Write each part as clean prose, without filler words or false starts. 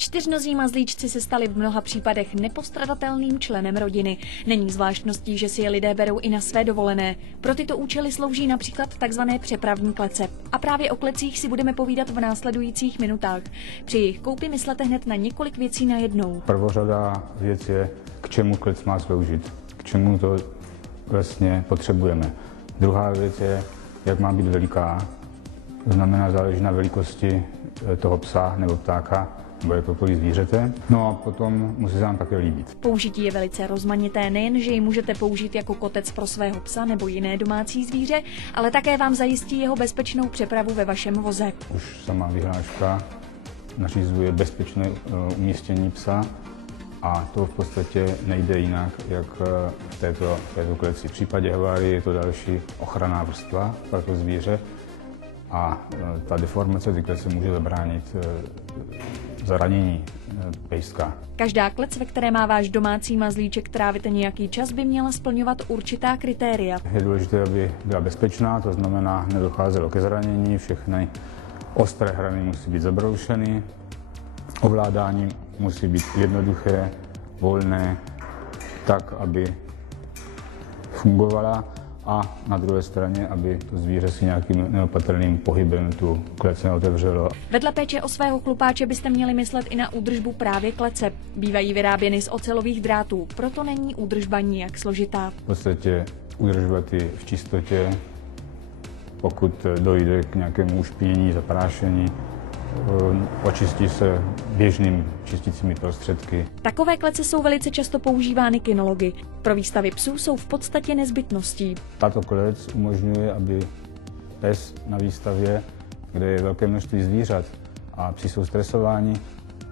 Čtyřnozí mazlíčci se stali v mnoha případech nepostradatelným členem rodiny. Není zvláštností, že si je lidé berou i na své dovolené. Pro tyto účely slouží například takzvané přepravní klece. A právě o klecích si budeme povídat v následujících minutách. Při jejich koupi myslete hned na několik věcí najednou. Prvořadá věc je, k čemu klec má sloužit, k čemu to vlastně potřebujeme. Druhá věc je, jak má být veliká. To znamená, záleží na velikosti toho psa nebo ptáka, nebo jakoukoliv zvířete. No a potom musí se vám také líbit. Použití je velice rozmanité, nejen, že ji můžete použít jako kotec pro svého psa nebo jiné domácí zvíře, ale také vám zajistí jeho bezpečnou přepravu ve vašem voze. Už sama vyhláška nařizuje bezpečné umístění psa a to v podstatě nejde jinak, jak v této kleci. V případě havárie je to další ochranná vrstva pro to zvíře a ta deformace ty klece může zabránit zranění pejska. Každá klec, ve které má váš domácí mazlíček trávit nějaký čas, by měla splňovat určitá kritéria. Je důležité, aby byla bezpečná, to znamená, nedocházelo ke zranění, všechny ostré hrany musí být zabroušeny, ovládání musí být jednoduché, volné, tak, aby fungovala a na druhé straně, aby to zvíře si nějakým neopatrným pohybem tu klec neotevřelo. Vedle péče o svého chlupáče byste měli myslet i na údržbu právě klece. Bývají vyráběny z ocelových drátů, proto není údržba nijak složitá. V podstatě udržovat ji v čistotě, pokud dojde k nějakému ušpinění, zaprášení, očistí se běžným čistícími prostředky. Takové klece jsou velice často používány kynology. Pro výstavy psů jsou v podstatě nezbytností. Tato klec umožňuje, aby pes na výstavě, kde je velké množství zvířat a psi jsou stresováni,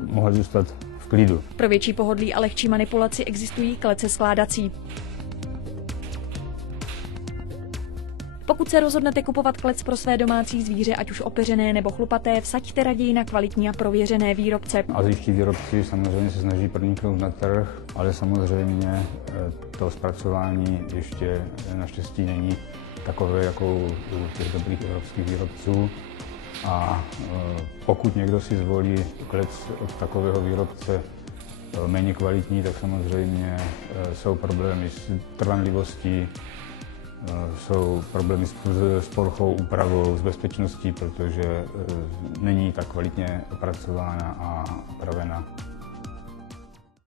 mohl zůstat v klidu. Pro větší pohodlí a lehčí manipulaci existují klece skládací. Pokud se rozhodnete kupovat klec pro své domácí zvíře, ať už opeřené nebo chlupaté, vsaďte raději na kvalitní a prověřené výrobce. Asijští výrobci samozřejmě se snaží proniknout na trh, ale samozřejmě to zpracování ještě naštěstí není takové, jako u těch dobrých evropských výrobců. A pokud někdo si zvolí klec od takového výrobce méně kvalitní, tak samozřejmě jsou problémy s trvanlivostí, jsou problémy s poruchou, úpravou, s bezpečností, protože není tak kvalitně opracována a opravena.